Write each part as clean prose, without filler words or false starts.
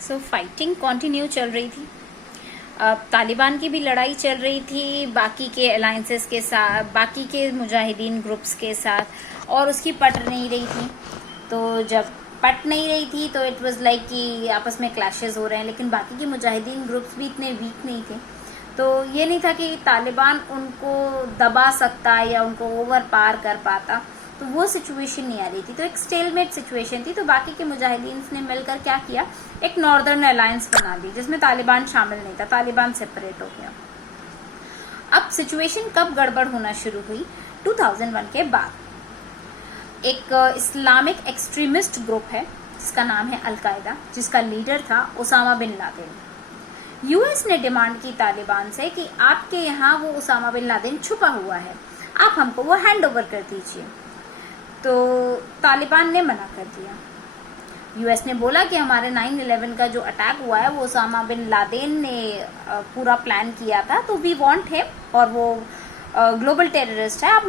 सो fighting continue चल रही थी। तालिबान की भी लड़ाई चल रही थी बाकी के अलायंसेस के साथ, बाकी के मुजाहिदीन ग्रुप्स के साथ, और उसकी पट नहीं रही थी। तो जब पट नहीं रही थी तो इट वाज लाइक कि आपस में क्लैशेस हो रहे हैं, लेकिन बाकी के मुजाहिदीन ग्रुप्स भी इतने वीक नहीं थे। तो ये नहीं था कि तालिबान उनको दबा सकता या उनको ओवर पार कर पाता, तो वो सिचुएशन नहीं आ रही थी। तो एक स्टेलमेट सिचुएशन थी। तो बाकी के मुजाहिदीन ने मिलकर क्या किया, एक नॉर्दर्न अलायंस बना दी जिसमें तालिबान शामिल नहीं था, तालिबान सेपरेट हो गया। अब सिचुएशन कब गड़बड़ होना शुरू हुई, 2001 के बाद। एक इस्लामिक एक्सट्रीमिस्ट ग्रुप है जिसका नाम है अलकायदा, जिसका लीडर था उसामा बिन लादेन। यूएस ने डिमांड की तालिबान से कि आपके यहाँ वो उसामा बिन लादेन छुपा हुआ है, आप हमको वो हैंड ओवर कर दीजिए। तो तालिबान ने मना कर दिया। यूएस ने बोला कि हमारे 9/11 का जो अटैक हुआ है वो उसामा बिन लादेन ने पूरा प्लान किया था, तो वी वांट हिम और वो ग्लोबल टेररिस्ट है, आप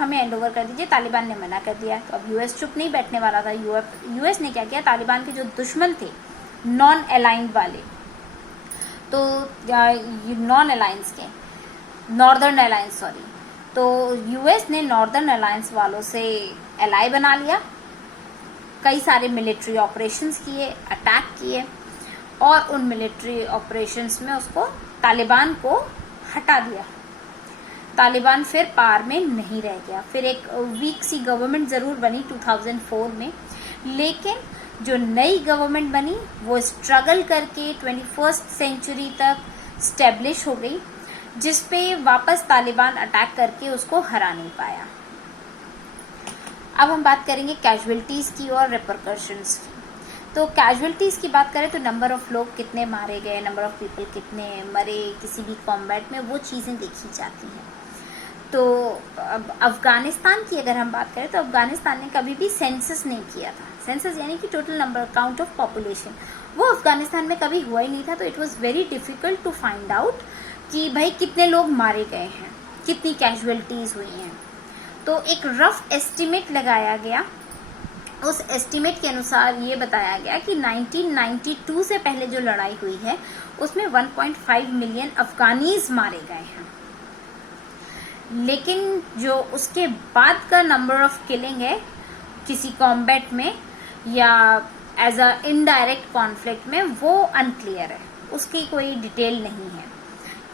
हमें हैंड ओवर कर दीजिए। तालिबान ने मना कर दिया। तो अब यूएस चुप नहीं बैठने वाला था। यूएस ने क्या किया, तालिबान के जो दुश्मन थे नॉन अलाइंड वाले, तो नॉन अलायंस के नॉर्दर्न अलायंस सॉरी, तो यूएस ने नॉर्दर्न अलायंस वालों से एलाई बना लिया, कई सारे मिलिट्री ऑपरेशंस किए, अटैक किए, और उन मिलिट्री ऑपरेशंस में उसको तालिबान को हटा दिया। तालिबान फिर पार में नहीं रह गया। फिर एक वीक सी गवर्नमेंट जरूर बनी 2004 में, लेकिन जो नई गवर्नमेंट बनी वो स्ट्रगल करके 21st सेंचुरी तक स्टेब्लिश हो गई, जिसपे वापस तालिबान अटैक करके उसको हरा नहीं पाया। अब हम बात करेंगे कैजुअलिटीज की और रिपरकशंस की। तो कैजुअलिटीज की बात करें तो नंबर ऑफ लोग कितने मारे गए, नंबर ऑफ पीपल कितने मरे किसी भी कॉम्बैट में, वो चीज़ें देखी जाती हैं। तो अब अफगानिस्तान की अगर हम बात करें तो अफगानिस्तान ने कभी भी सेंसस नहीं किया था। सेंसस यानी कि total number count of population, वो अफगानिस्तान में कभी हुआ ही नहीं था। तो it was very difficult to find out कि भाई कितने लोग मारे गए हैं, कितनी कैजुअलिटीज हुई हैं। तो एक रफ एस्टिमेट लगाया गया। उस एस्टिमेट के अनुसार ये बताया गया कि 1992 से पहले जो लड़ाई हुई है उसमें 1.5 मिलियन अफगानीज मारे गए हैं। लेकिन जो उसके बाद का नंबर ऑफ किलिंग है किसी कॉम्बैट में या एज अ इनडायरेक्ट कॉन्फ्लिक्ट में, वो अनक्लियर है, उसकी कोई डिटेल नहीं है।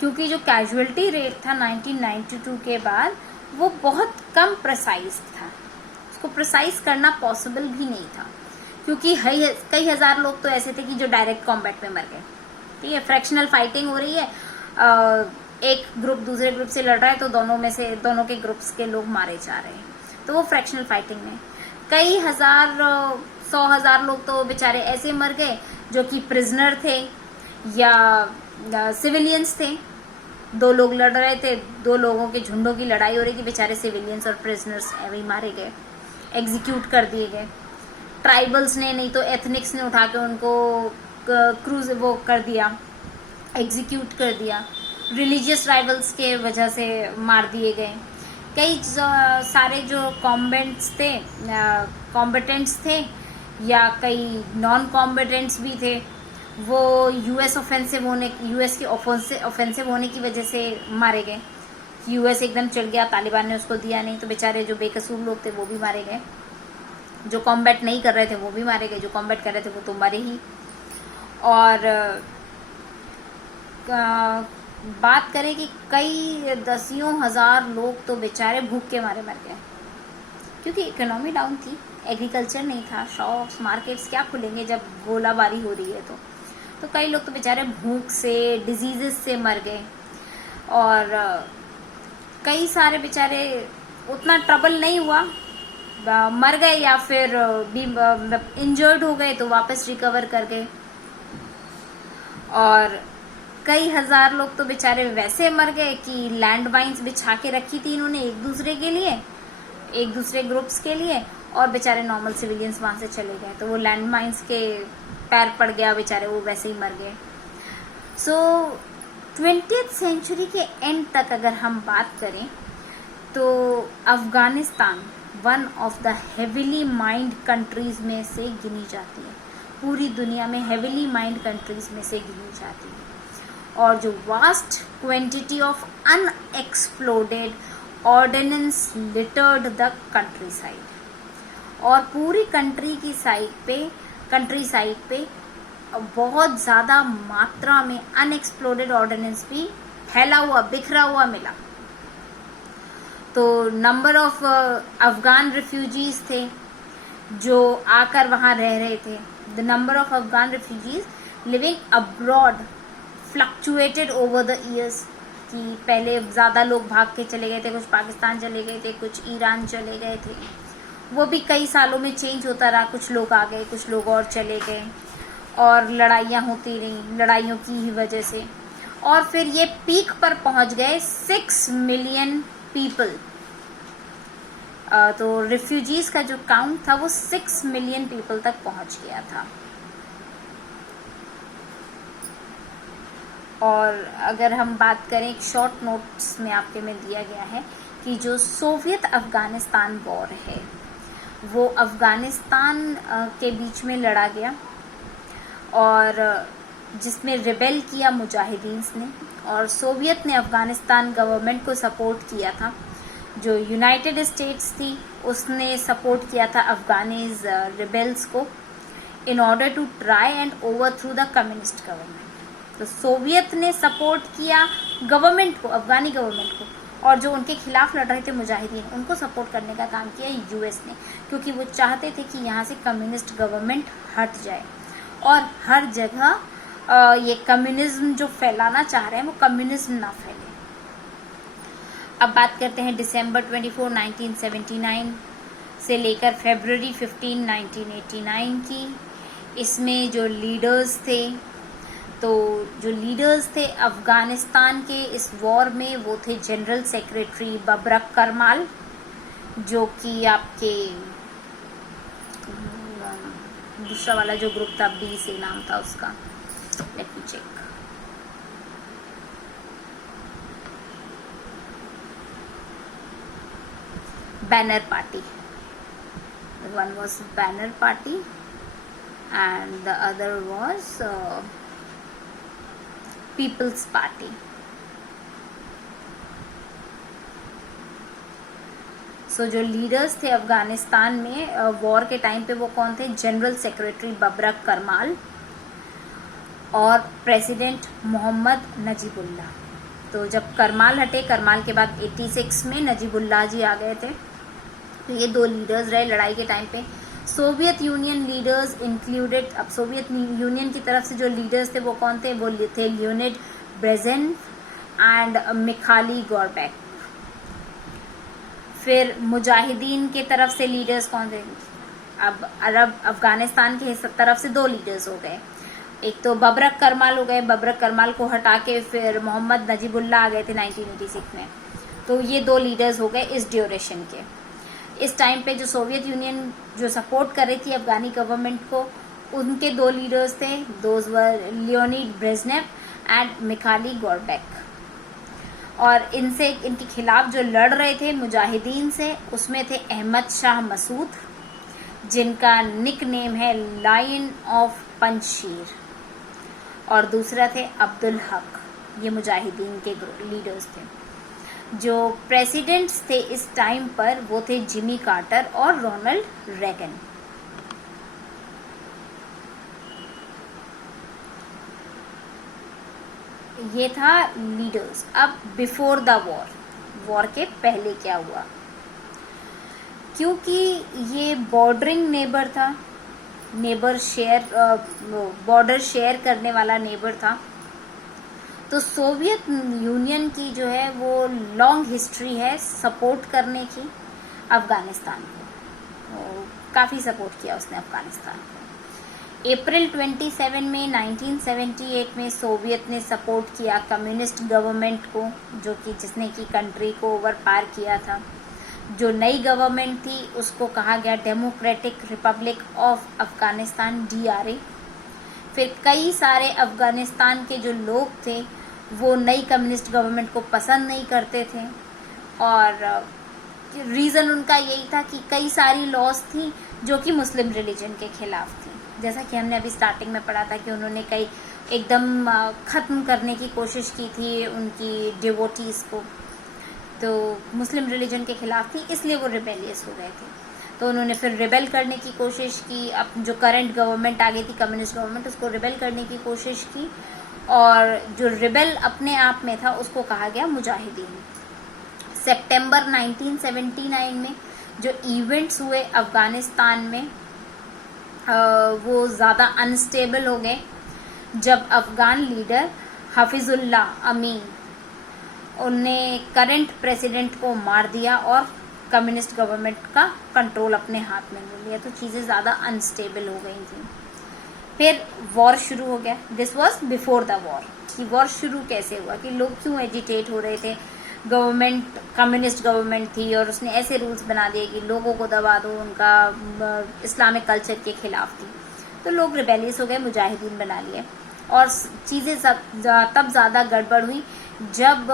क्योंकि जो कैजुअलिटी रेट था 1992 के बाद वो बहुत कम प्रिसाइज था, उसको प्रिसाइज करना पॉसिबल भी नहीं था, क्योंकि कई हजार लोग तो ऐसे थे कि जो डायरेक्ट कॉम्बैट में मर गए। ठीक है, फ्रैक्शनल फाइटिंग हो रही है, एक ग्रुप दूसरे ग्रुप से लड़ रहा है तो दोनों के ग्रुप्स के लोग मारे जा रहे हैं, तो वो फ्रैक्शनल फाइटिंग में कई हजार 100,000 लोग तो बेचारे ऐसे मर गए जो कि प्रिजनर थे या सिविलियंस थे। 2 लोग लड़ रहे थे, 2 लोगों के झुंडों की लड़ाई हो रही थी, बेचारे सिविलियंस और प्रिजनर्स वही मारे गए, एग्जीक्यूट कर दिए गए। ट्राइबल्स ने नहीं तो एथनिक्स ने उठा के उनको क्रूज वो कर दिया, एग्जीक्यूट कर दिया। रिलीजियस राइवल्स के वजह से मार दिए गए। कई सारे जो कॉम्बेटेंट्स थे या कई नॉन कॉम्बेटेंट्स भी थे, वो यूएस के ऑफेंसिव होने की वजह से मारे गए। यूएस एकदम चढ़ गया, तालिबान ने उसको दिया नहीं, तो बेचारे जो बेकसूर लोग थे वो भी मारे गए, जो कॉम्बैट नहीं कर रहे थे वो भी मारे गए, जो कॉम्बैट कर रहे थे वो तो मरे ही। और बात करें कि कई दसियों हजार लोग तो बेचारे भूख के मारे मर गए, क्योंकि इकोनॉमी डाउन थी, एग्रीकल्चर नहीं था, शॉप्स मार्केट्स क्या खुलेंगे जब गोलाबारी हो रही है। तो कई लोग तो बेचारे भूख से, डिजीजेस से मर गए। और कई सारे बेचारे उतना ट्रबल नहीं हुआ, मर गए या फिर इंजर्ड हो गए तो वापस रिकवर कर गए। और कई हजार लोग तो बेचारे वैसे मर गए कि लैंड माइन्स बिछा के रखी थी इन्होंने एक दूसरे ग्रुप्स के लिए, और बेचारे नॉर्मल सिविलियंस वहां से चले गए, तो वो लैंड माइन्स के पैर पड़ गया, बेचारे वो वैसे ही मर गए। सो 20th सेंचुरी के एंड तक अगर हम बात करें तो Afghanistan one of the heavily mind countries में से गिनी जाती है। पूरी दुनिया में हेविली माइंड कंट्रीज में से गिनी जाती है, और जो vast quantity of unexploded ordnance littered the countryside, और पूरी कंट्री साइड पे बहुत ज़्यादा मात्रा में अनएक्सप्लोडेड ऑर्डिनेंस भी फैला हुआ, बिखरा हुआ मिला। तो नंबर ऑफ अफगान रिफ्यूजीज थे जो आकर वहाँ रह रहे थे। The number of Afghan refugees living abroad fluctuated over the years, कि पहले ज़्यादा लोग भाग के चले गए थे, कुछ पाकिस्तान चले गए थे, कुछ ईरान चले गए थे, वो भी कई सालों में चेंज होता रहा, कुछ लोग आ गए, कुछ लोग और चले गए, और लड़ाइयाँ होती रहीं, लड़ाइयों की ही वजह से, और फिर ये पीक पर पहुंच गए 6 मिलियन पीपल। तो रिफ्यूजीज का जो काउंट था वो 6 मिलियन पीपल तक पहुंच गया था। और अगर हम बात करें, एक शॉर्ट नोट्स में आपके में दिया गया है कि जो सोवियत अफगानिस्तान वॉर है वो अफगानिस्तान के बीच में लड़ा गया, और जिसमें रिबेल किया मुजाहिदीन ने, और सोवियत ने अफगानिस्तान गवर्नमेंट को सपोर्ट किया था। जो यूनाइटेड स्टेट्स थी उसने सपोर्ट किया था अफगानीज रिबेल्स को in order to try and overthrow the communist government. तो सोवियत ने सपोर्ट किया गवर्नमेंट को, अफगानी गवर्नमेंट को, और जो उनके खिलाफ लड़ रहे थे मुजाहिदीन, उनको सपोर्ट करने का काम किया यूएस ने, क्योंकि वो चाहते थे कि यहाँ से कम्युनिस्ट गवर्नमेंट हट जाए और हर जगह ये कम्युनिज्म जो फैलाना चाह रहे हैं वो कम्युनिज्म ना फैले। अब बात करते हैं दिसंबर 24, 1979 से लेकर फरवरी 15, 1989 की। इसमें जो लीडर्स थे, तो जो लीडर्स थे अफगानिस्तान के इस वॉर में, वो थे जनरल सेक्रेटरी बबरक करमाल, जो कि आपके दूसरा वाला जो ग्रुप था, बी से नाम था उसका, let me check, banner party, one was banner party and the other was people's party. So जो लीडर्स थे अफगानिस्तान में वॉर के टाइम पे वो कौन थे? जनरल सेक्रेटरी बबरक करमाल और प्रेसिडेंट मोहम्मद नजीबुल्लाह। तो जब करमाल हटे, करमाल के बाद 86 में नजीबुल्लाह जी आ गए थे। तो ये दो लीडर्स रहे लड़ाई के टाइम पे। सोवियत यूनियन लीडर्स इंक्लूडेड, अब सोवियत यूनियन की तरफ से जो लीडर्स थे वो कौन थे? वो थे लियोनिड ब्रेज़नेव एंड मिखाली गोरबैक। फिर मुजाहिदीन के तरफ से लीडर्स कौन थे? अब अरब अफगानिस्तान के तरफ से दो लीडर्स हो गए, एक तो बबरक करमाल हो गए, बबरक करमाल को हटा के फिर मोहम्मद नजीबुल्लाह आ गए थे 1986 में। तो ये दो लीडर्स हो गए इस ड्यूरेशन के। इस टाइम पे जो सोवियत यूनियन जो सपोर्ट कर रही थी अफगानी गवर्नमेंट को, उनके दो लीडर्स थे, those were Leonid Brezhnev and Mikhail Gorbachev. और इनसे, इनके खिलाफ जो लड़ रहे थे मुजाहिदीन से, उसमें थे अहमद शाह मसूद, जिनका निक नेम है लायन ऑफ पंजशीर, और दूसरा थे अब्दुल हक। ये मुजाहिदीन के लीडर्स थे। जो प्रेसिडेंट्स थे इस टाइम पर वो थे जिमी कार्टर और रोनाल्ड रेगन। ये था लीडर्स। अब बिफोर द वॉर, वॉर के पहले क्या हुआ? क्योंकि ये बॉर्डरिंग नेबर था, नेबर शेयर, बॉर्डर शेयर करने वाला नेबर था, तो सोवियत यूनियन की जो है वो लॉन्ग हिस्ट्री है सपोर्ट करने की अफगानिस्तान को। काफ़ी सपोर्ट किया उसने अफगानिस्तान को। अप्रैल 27 में 1978 में सोवियत ने सपोर्ट किया कम्युनिस्ट गवर्नमेंट को, जो कि जिसने की कंट्री को ओवर पार किया था। जो नई गवर्नमेंट थी उसको कहा गया democratic Republic of Afghanistan, DRA। फिर कई सारे अफगानिस्तान के जो लोग थे वो नई कम्युनिस्ट गवर्नमेंट को पसंद नहीं करते थे, और रीज़न उनका यही था कि कई सारी लॉज थी जो कि मुस्लिम रिलीजन के खिलाफ थी, जैसा कि हमने अभी स्टार्टिंग में पढ़ा था कि उन्होंने कई एकदम ख़त्म करने की कोशिश की थी उनकी डिवोटीज़ को, तो मुस्लिम रिलीजन के खिलाफ थी, इसलिए वो रिबेलियस हो गए थे। तो उन्होंने फिर रिबेल करने की कोशिश की, अब जो करंट गवर्नमेंट आ गई थी कम्युनिस्ट गवर्नमेंट, उसको रिबेल करने की कोशिश की, और जो रिबेल अपने आप में था उसको कहा गया मुजाहिदीन। सितंबर 1979 में जो इवेंट्स हुए अफ़गानिस्तान में वो ज़्यादा अनस्टेबल हो गए जब अफ़गान लीडर हफीज़ुल्लाह अमीन उनने करंट प्रेसिडेंट को मार दिया और कम्युनिस्ट गवर्नमेंट का कंट्रोल अपने हाथ में ले लिया, तो चीज़ें ज़्यादा अनस्टेबल हो गई थी। फिर वॉर शुरू हो गया। This was before the war. कि वॉर शुरू कैसे हुआ, कि लोग क्यों एजिटेट हो रहे थे, गवर्नमेंट कम्युनिस्ट गवर्नमेंट थी और उसने ऐसे रूल्स बना दिए कि लोगों को दबा दो, उनका इस्लामिक कल्चर के खिलाफ थी, तो लोग रिबेलियस हो गए, मुजाहिदीन बना लिए। और चीज़ें तब ज़्यादा गड़बड़ हुई जब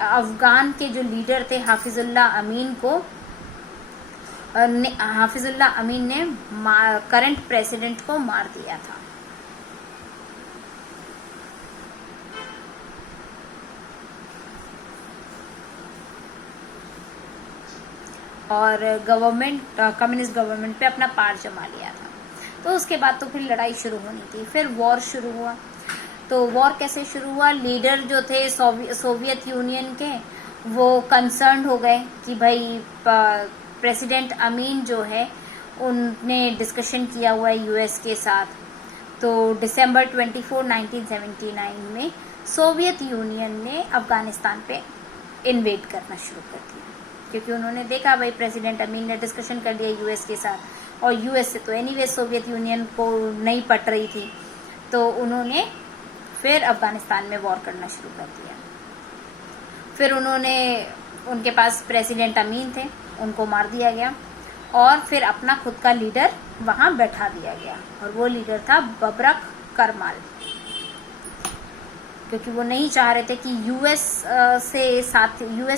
अफ़गान के जो लीडर थे हाफिज़ुल्लाह अमीन ने करंट प्रेसिडेंट को मार दिया था। और कम्युनिस्ट गवर्नमेंट पे अपना पार जमा लिया था। तो उसके बाद तो फिर लड़ाई शुरू होनी थी। फिर वॉर शुरू हुआ। तो वॉर कैसे शुरू हुआ, लीडर जो थे सोवियत यूनियन के, वो कंसर्न हो गए कि भाई प्रेसिडेंट अमीन जो है उनने डिस्कशन किया हुआ है यूएस के साथ। तो दिसंबर 24, 1979 में सोवियत यूनियन ने अफगानिस्तान पे इन्वेड करना शुरू कर दिया, क्योंकि उन्होंने देखा भाई प्रेसिडेंट अमीन ने डिस्कशन कर लिया यूएस के साथ, और यूएस से तो एनीवे सोवियत यूनियन को नहीं पट रही थी, तो उन्होंने फिर अफगानिस्तान में वॉर करना शुरू कर दिया। फिर उनके पास प्रेसिडेंट अमीन थे, उनको मार दिया गया और फिर अपना खुद का लीडर वहां बैठा दिया गया, और वो लीडर था बबरक करमाल, क्योंकि वो नहीं चाह रहे थे कि यूएस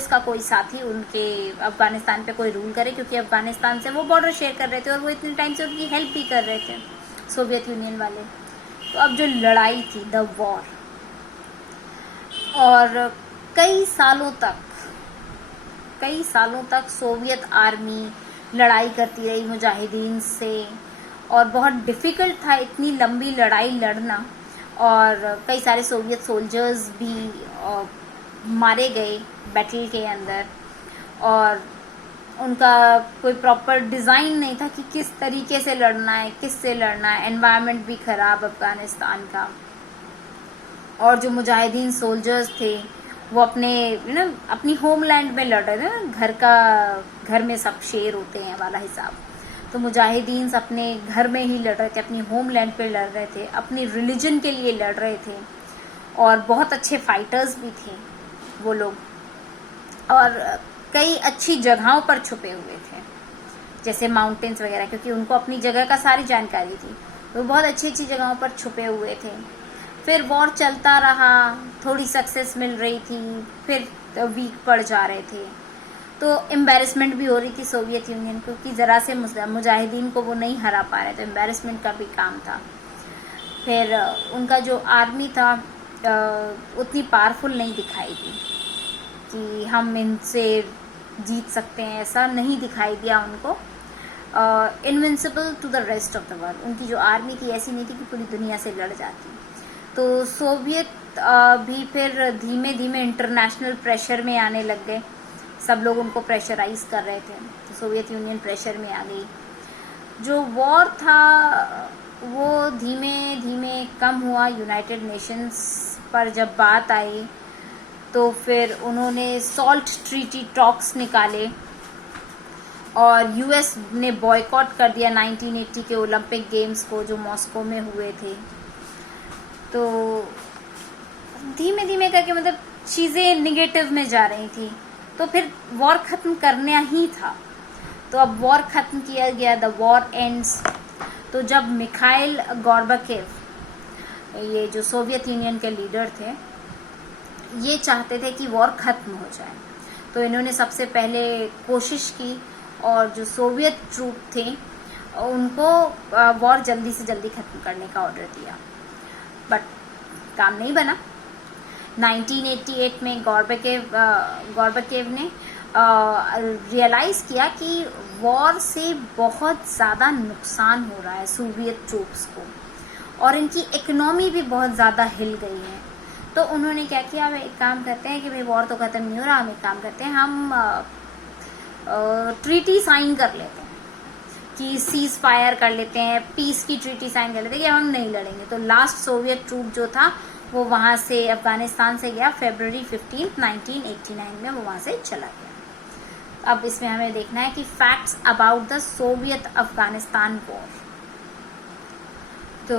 का कोई साथी उनके अफगानिस्तान पे कोई रूल करे, क्योंकि अफगानिस्तान से वो बॉर्डर शेयर कर रहे थे और वो इतने टाइम से उनकी हेल्प भी कर रहे थे सोवियत यूनियन वाले। तो अब जो लड़ाई थी, द वॉर, और कई सालों तक सोवियत आर्मी लड़ाई करती रही मुजाहिदीन से, और बहुत डिफिकल्ट था इतनी लंबी लड़ाई लड़ना, और कई सारे सोवियत सोल्जर्स भी मारे गए बैटल के अंदर, और उनका कोई प्रॉपर डिज़ाइन नहीं था कि किस तरीके से लड़ना है, किससे लड़ना है। एनवायरनमेंट भी खराब अफगानिस्तान का, और जो मुजाहिदीन सोल्जर्स थे वो अपनी होमलैंड में लड़ रहे थे ना, घर में सब शेर होते हैं वाला हिसाब। तो मुजाहिदीन अपने घर में ही लड़ रहे थे, अपनी होमलैंड पे लड़ रहे थे, अपनी रिलीजन के लिए लड़ रहे थे, और बहुत अच्छे फाइटर्स भी थे वो लोग, और कई अच्छी जगहों पर छुपे हुए थे, जैसे माउंटेन्स वगैरह, क्योंकि उनको अपनी जगह का सारी जानकारी थी, तो बहुत अच्छी जगहों पर छुपे हुए थे। फिर वॉर चलता रहा, थोड़ी सक्सेस मिल रही थी, फिर वीक पड़ जा रहे थे, तो एम्बेरसमेंट भी हो रही थी सोवियत यूनियन को कि ज़रा से मुजाहिदीन को वो नहीं हरा पा रहे, तो एम्बेरसमेंट का भी काम था। फिर उनका जो आर्मी था उतनी पावरफुल नहीं दिखाई दी कि हम इनसे जीत सकते हैं, ऐसा नहीं दिखाई दिया उनको। Invincible to the rest of the world, उनकी जो आर्मी थी ऐसी नहीं थी कि पूरी दुनिया से लड़ जाती। तो सोवियत भी फिर धीमे धीमे इंटरनेशनल प्रेशर में आने लग गए, सब लोग उनको प्रेशराइज कर रहे थे, तो सोवियत यूनियन प्रेशर में आ गई। जो वॉर था वो धीमे धीमे कम हुआ। यूनाइटेड नेशंस पर जब बात आई तो फिर उन्होंने सॉल्ट ट्रीटी टॉक्स निकाले, और यूएस ने बॉयकॉट कर दिया 1980 के ओलंपिक गेम्स को जो मॉस्को में हुए थे। तो धीमे धीमे करके चीज़ें निगेटिव में जा रही थी, तो फिर वॉर ख़त्म करना ही था। तो अब वॉर ख़त्म किया गया, द वॉर एंड्स। तो जब मिखाइल गोर्बाचेव, ये जो सोवियत यूनियन के लीडर थे, ये चाहते थे कि वॉर ख़त्म हो जाए, तो इन्होंने सबसे पहले कोशिश की, और जो सोवियत ट्रूप थे उनको वॉर जल्दी से जल्दी खत्म करने का ऑर्डर दिया, बट काम नहीं बना। 1988 में गॉर्बाचेव ने रियलाइज़ किया कि वॉर से बहुत ज़्यादा नुकसान हो रहा है सोवियत ट्रूप्स को, और इनकी इकोनॉमी भी बहुत ज़्यादा हिल गई है। तो उन्होंने क्या किया, अब एक काम करते हैं कि भाई वॉर तो ख़त्म नहीं हो रहा, हम एक काम करते हैं, हम ट्रीटी साइन कर लेते हैं कि सीज फायर कर लेते हैं, पीस की ट्रीटी साइन कर लेते हैं कि हम नहीं लड़ेंगे। तो लास्ट सोवियत ट्रूप जो था वो वहाँ से अफगानिस्तान से गया फरवरी 15, 1989 में वो वहाँ से चला गया। अब इसमें हमें देखना है कि facts about the Soviet Afghanistan war. तो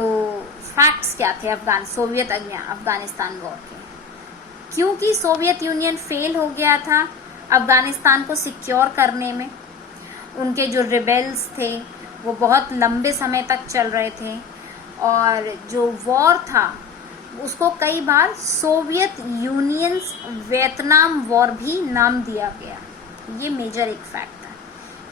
फैक्ट्स क्या थे सोवियत अफगानिस्तान वॉर के? क्योंकि सोवियत यूनियन फेल हो गया था अफगानिस्तान को सिक्योर करने में, उनके जो रिबेल्स थे वो बहुत लंबे समय तक चल रहे थे, और जो वॉर था उसको कई बार सोवियत यूनियंस वियतनाम वॉर भी नाम दिया गया। ये मेजर एक फैक्ट था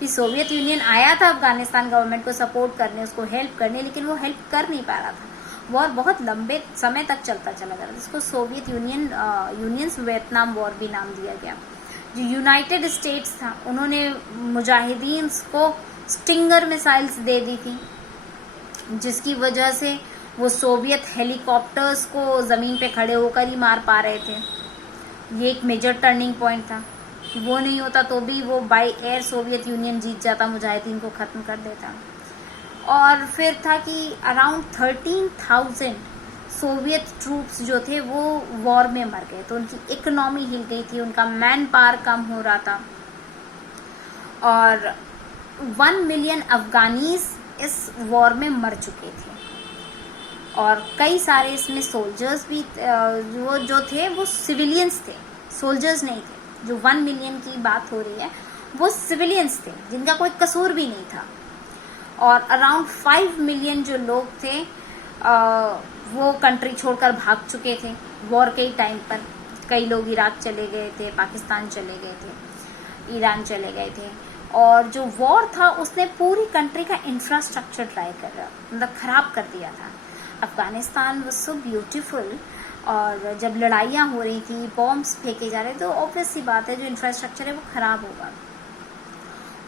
कि सोवियत यूनियन आया था अफगानिस्तान गवर्नमेंट को सपोर्ट करने, उसको हेल्प करने, लेकिन वो हेल्प कर नहीं पा रहा था। वॉर बहुत लंबे समय तक चलता चला गया, जिसको सोवियत यूनियंस वियतनाम वॉर भी नाम दिया गया। जो यूनाइटेड स्टेट्स था उन्होंने मुजाहिदीन को स्टिंगर मिसाइल्स दे दी थी, जिसकी वजह से वो सोवियत हेलीकॉप्टर्स को ज़मीन पे खड़े होकर ही मार पा रहे थे। ये एक मेजर टर्निंग पॉइंट था। वो नहीं होता तो भी वो बाय एयर सोवियत यूनियन जीत जाता, मुजाहिदीन को ख़त्म कर देता। और फिर था कि अराउंड 13,000 सोवियत ट्रूप्स जो थे वो वॉर में मर गए, तो उनकी इकोनॉमी हिल गई थी, उनका मैन पावर कम हो रहा था, और 1 मिलियन अफगानीज इस वॉर में मर चुके थे। और कई सारे इसमें सोल्जर्स भी वो जो थे वो सिविलियंस थे, सोल्जर्स नहीं थे। जो 1 मिलियन की बात हो रही है वो सिविलियंस थे जिनका कोई कसूर भी नहीं था। और अराउंड 5 मिलियन जो लोग थे वो कंट्री छोड़कर भाग चुके थे वॉर के टाइम पर। कई लोग इराक चले गए थे, पाकिस्तान चले गए थे, ईरान चले गए थे। और जो वॉर था उसने पूरी कंट्री का इंफ्रास्ट्रक्चर मतलब ख़राब कर दिया था। अफगानिस्तान वाज सो ब्यूटीफुल, और जब लड़ाइयाँ हो रही थी, बॉम्ब्स फेंके जा रहे, तो ऑब्वियस सी बात है जो इंफ्रास्ट्रक्चर है वो ख़राब होगा।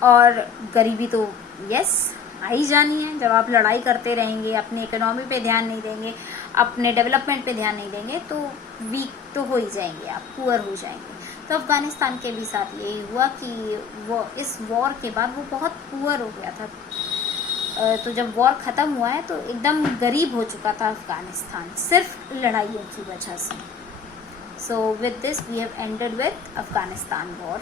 और गरीबी तो यस आ ही जानी है। जब आप लड़ाई करते रहेंगे, अपनी इकोनॉमी पे ध्यान नहीं देंगे, अपने डेवलपमेंट पे ध्यान नहीं देंगे, तो वीक तो हो ही जाएंगे, आप पुअर हो जाएंगे। तो अफगानिस्तान के भी साथ यही हुआ कि वो इस वॉर के बाद वो बहुत पुअर हो गया था। तो जब वॉर ख़त्म हुआ है तो एकदम गरीब हो चुका था अफगानिस्तान, सिर्फ लड़ाइयों की वजह से। So with this we have ended with Afghanistan war.